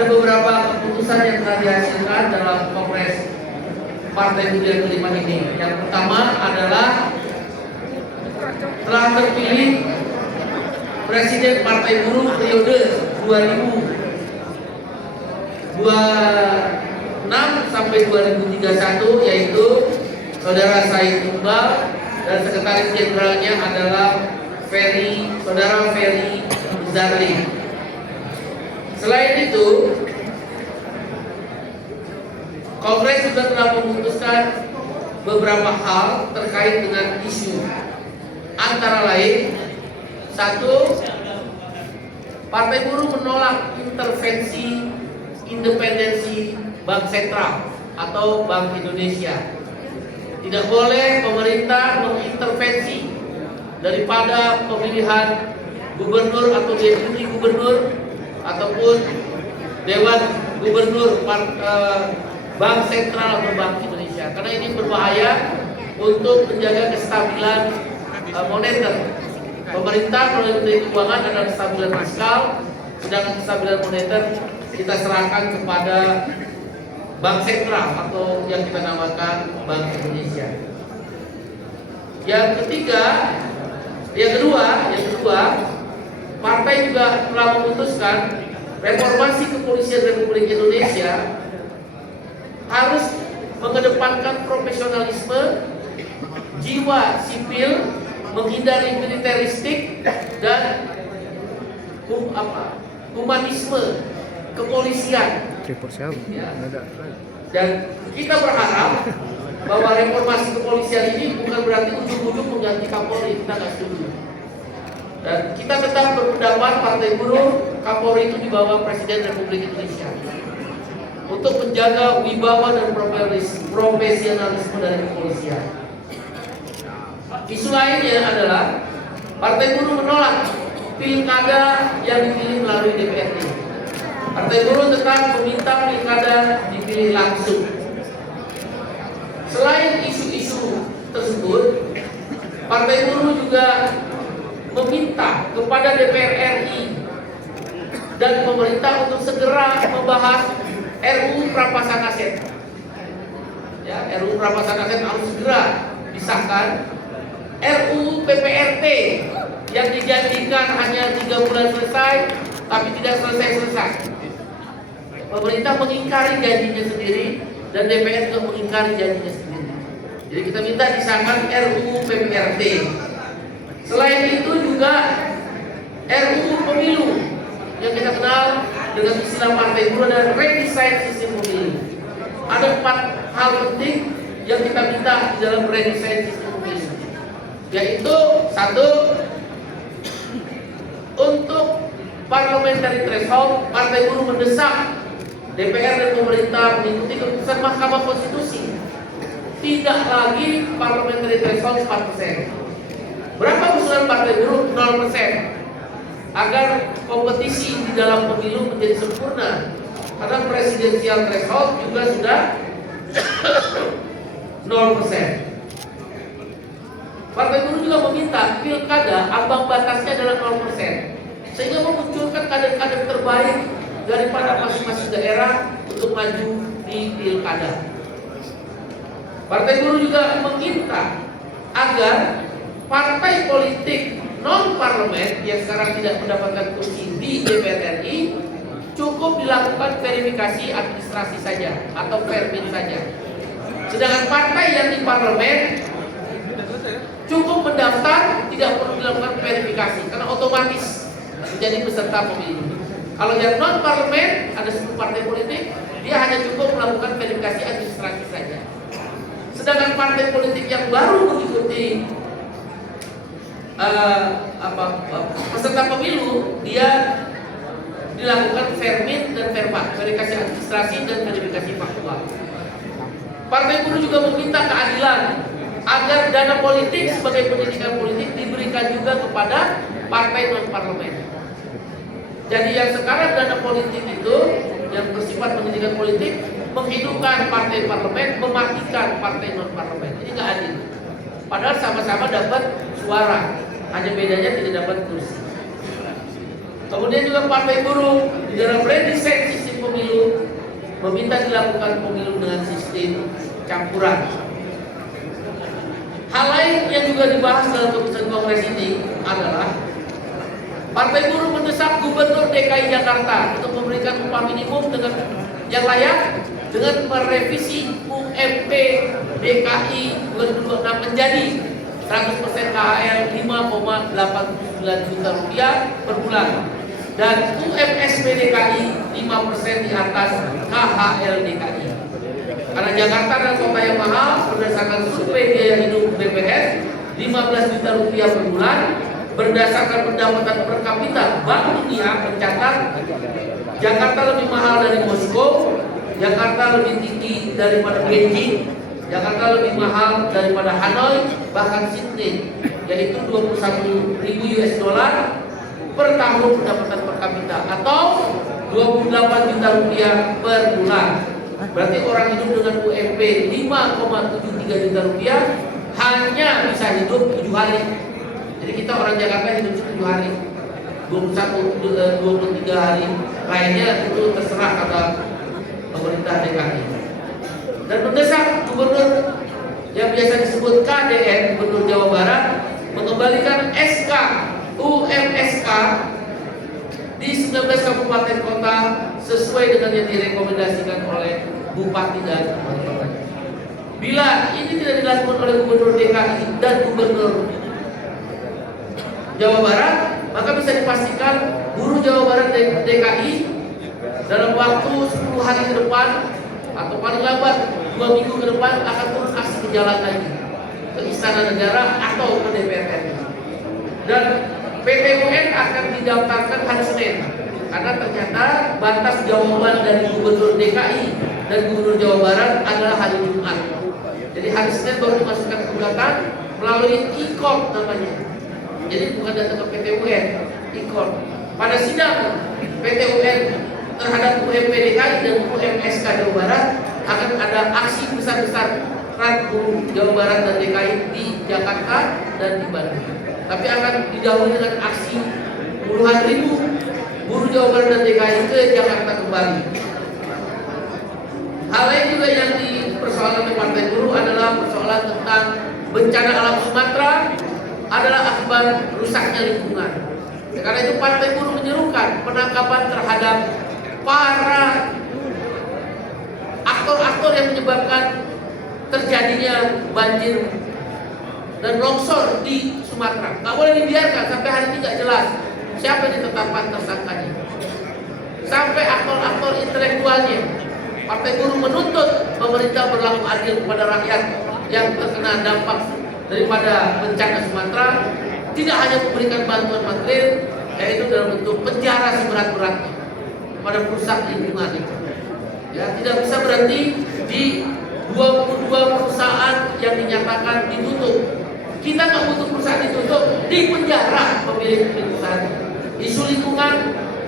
Ada beberapa keputusan yang telah dihasilkan dalam Kongres Partai Buruh yang kelima ini. Yang pertama adalah telah terpilih Presiden Partai Buruh periode 2026 sampai 2031, yaitu Saudara Said Iqbal, dan Sekretaris Jenderalnya adalah Saudara Ferry Zarli. Selain itu, Kongres juga telah memutuskan beberapa hal terkait dengan isu, antara lain, satu, Partai Buruh menolak intervensi independensi Bank Sentral atau Bank Indonesia. Tidak boleh pemerintah mengintervensi daripada pemilihan gubernur atau deputi gubernur ataupun Dewan Gubernur Bank Sentral atau Bank Indonesia, karena ini berbahaya untuk menjaga kestabilan moneter. Pemerintah melalui Menteri Keuangan adalah kestabilan fiskal, sedangkan kestabilan moneter kita serahkan kepada Bank Sentral atau yang kita namakan Bank Indonesia. Yang kedua, partai juga telah memutuskan reformasi kepolisian Republik Indonesia harus mengedepankan profesionalisme, jiwa sipil, menghindari militeristik dan humanisme kepolisian. Ya. Dan kita berharap bahwa reformasi kepolisian ini bukan berarti ujung-ujung mengganti Kapolri, kita nggak setuju. Dan kita tetap berpendapat Partai Buruh Kapolri itu di bawah Presiden Republik Indonesia untuk menjaga wibawa dan profesionalisme dari kepolisian. Isu lainnya adalah Partai Buruh menolak pilkada yang dipilih melalui DPRD. Partai Buruh tetap meminta pilkada dipilih langsung. Selain isu-isu tersebut, Partai Buruh juga meminta kepada DPR RI dan pemerintah untuk segera membahas RUU Perampasan Aset. Ya, RUU Perampasan Aset harus segera disahkan. RUU PPRT yang dijanjikan hanya 3 bulan selesai, tapi tidak selesai. Pemerintah mengingkari janjinya sendiri dan DPR juga mengingkari janjinya sendiri. Jadi kita minta disahkan RUU PPRT. Selain itu juga RUU Pemilu yang kita kenal dengan istilah Partai Buruh dan redesign sistem pemilu. Ada 4 hal penting yang kita minta di dalam redesign sistem pemilu, yaitu satu, untuk parliamentary threshold, Partai Buruh mendesak DPR dan pemerintah mengikuti keputusan Mahkamah Konstitusi. Tidak lagi parliamentary threshold 4%. Berapa usulan Partai Buruh? 0%. Agar kompetisi di dalam pemilu menjadi sempurna. Karena presidensial threshold juga sudah 0%. Partai Buruh juga meminta pilkada ambang batasnya adalah 0%, sehingga memunculkan kader-kader terbaik daripada masing-masing daerah untuk maju di pilkada. Partai Buruh juga meminta agar partai politik non-parlemen yang sekarang tidak mendapatkan kursi di DPR RI cukup dilakukan verifikasi administrasi saja atau vermin saja. Sedangkan partai yang di parlemen cukup mendaftar, tidak perlu dilakukan verifikasi karena otomatis menjadi peserta pemilu. Kalau yang non-parlemen ada 10 partai politik, dia hanya cukup melakukan verifikasi administrasi saja. Sedangkan partai politik yang baru mengikuti peserta pemilu, dia dilakukan vermin dan verfak, verifikasi administrasi dan verifikasi faktual. Partai Buruh juga meminta keadilan agar dana politik sebagai pendidikan politik diberikan juga kepada partai non-parlemen. Jadi yang sekarang dana politik itu yang bersifat pendidikan politik menghidupkan partai parlemen, mematikan partai non-parlemen. Ini nggak adil. Padahal sama-sama dapat suara, hanya bedanya tidak dapat kursi. Kemudian juga Partai Buruh di dalam redesign sistem pemilu meminta dilakukan pemilu dengan sistem campuran. Hal lain yang juga dibahas dalam keputusan Kongres ini adalah Partai Buruh mendesak Gubernur DKI Jakarta untuk memberikan upah minimum dengan yang layak dengan merevisi UMP DKI 2026 menjadi 100% KHL 5,89 juta rupiah per bulan dan UMSP DKI 5% di atas KHL DKI. Karena Jakarta adalah kota yang mahal, berdasarkan survei biaya hidup BPS 15 juta rupiah per bulan. Berdasarkan pendapatan per kapita, Bank Dunia mencatat Jakarta lebih mahal dari Moskow, Jakarta lebih tinggi daripada Beijing, Jakarta lebih mahal daripada Hanoi, bahkan Sydney, yaitu 21.000 US dollar per tahun pendapatan per kapita atau 28 juta rupiah per bulan. Berarti orang hidup dengan UMP 5,73 juta rupiah hanya bisa hidup 7 hari. Jadi kita orang Jakarta hidup 7 hari, 23 hari lainnya itu terserah kata pemerintah DKI. Dan mendesak Gubernur yang biasa disebut KDN, Gubernur Jawa Barat, mengembalikan SK UMSK di 19 kabupaten kota sesuai dengan yang direkomendasikan oleh Bupati dan Wali Kota. Bila ini tidak dilakukan oleh Gubernur DKI dan Gubernur Jawa Barat, maka bisa dipastikan buruh Jawa Barat dan DKI dalam waktu 10 hari ke depan atau paling lambat 2 minggu ke depan akan terus aksi ke jalan lagi ke Istana Negara atau ke DPR RI. Dan PT UN akan didaftarkan hari Senin karena ternyata batas jawaban dari Gubernur DKI dan Gubernur Jawa Barat adalah hari Jumat. Jadi hari Senin baru dimasukkan gugatan melalui e-court namanya. Jadi bukan datang ke PT UN, e-court. Pada sidang PT UN terhadap UMP DKI dan UMSK Jawa Barat akan ada aksi besar-besar buruh Jawa Barat dan DKI di Jakarta dan di Bandung. Tapi akan didahului dengan aksi puluhan ribu buruh Jawa Barat dan DKI ke Jakarta kembali. Hal lain juga yang dipersoalkan oleh Partai Buruh adalah persoalan tentang bencana alam Sumatera adalah akibat rusaknya lingkungan. Karena itu Partai Buruh menyerukan penangkapan terhadap para aktor-aktor yang menyebabkan terjadinya banjir dan longsor di Sumatera. Nggak boleh dibiarkan sampai hari ini nggak jelas siapa yang ditetapkan tersangkanya. Sampai aktor-aktor intelektualnya. Partai Buruh menuntut pemerintah berlaku adil kepada rakyat yang terkena dampak daripada bencana Sumatera, tidak hanya memberikan bantuan material, yaitu dalam bentuk penjara seberat-beratnya pada perusahaan lingkungan itu. Ya, tidak bisa berhenti di 22 perusahaan yang dinyatakan ditutup. Kita nggak butuh perusahaan ditutup, di penjara pemilik perusahaan. Isu lingkungan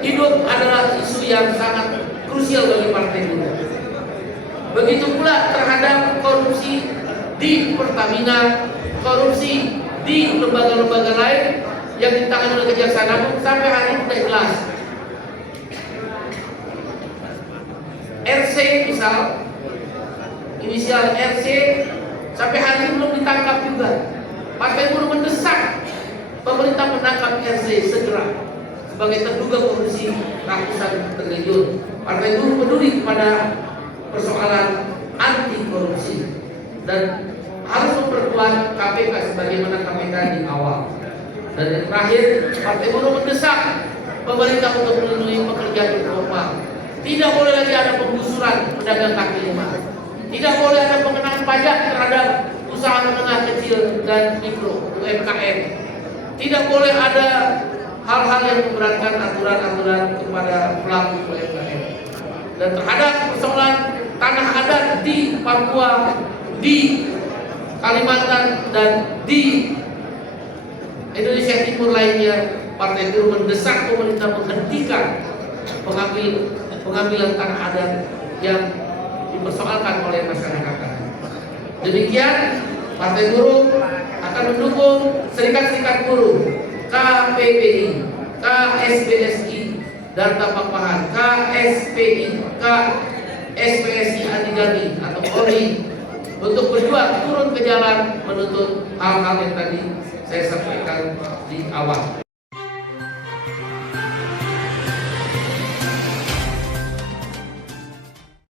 hidup adalah isu yang sangat krusial bagi Partai Buruh. Begitu pula terhadap korupsi di Pertamina, korupsi di lembaga-lembaga lain yang ditangani oleh Kejaksaan Agung sampai hari ini tidak jelas. RC misal, inisial RC sampai hari ini belum ditangkap juga. Partai Buruh mendesak pemerintah menangkap RC segera sebagai terduga korupsi ratusan triliun. Partai Buruh peduli kepada persoalan anti korupsi dan harus memperkuat KPK sebagaimana KPK di awal. Dan yang terakhir, Partai Buruh mendesak pemerintah untuk melindungi pekerja informal. Tidak boleh lagi ada penggusuran pedagang kaki lima. Tidak boleh ada pengenaan pajak terhadap usaha menengah kecil dan mikro (UMKM). Tidak boleh ada hal-hal yang memberatkan aturan-aturan kepada pelaku UMKM. Dan terhadap persoalan tanah adat di Papua, di Kalimantan dan di Indonesia Timur lainnya, Partai Buruh mendesak pemerintah menghentikan pengambilan tanah adat yang dipersoalkan oleh masyarakat. Demikian, Partai Buruh akan mendukung serikat-serikat buruh, KPBI, KSBSI, dan Tapak Pahan, KSPI, SPSI Andi Gani atau Polri untuk berjuang turun ke jalan menuntut hal-hal yang tadi saya sampaikan di awal.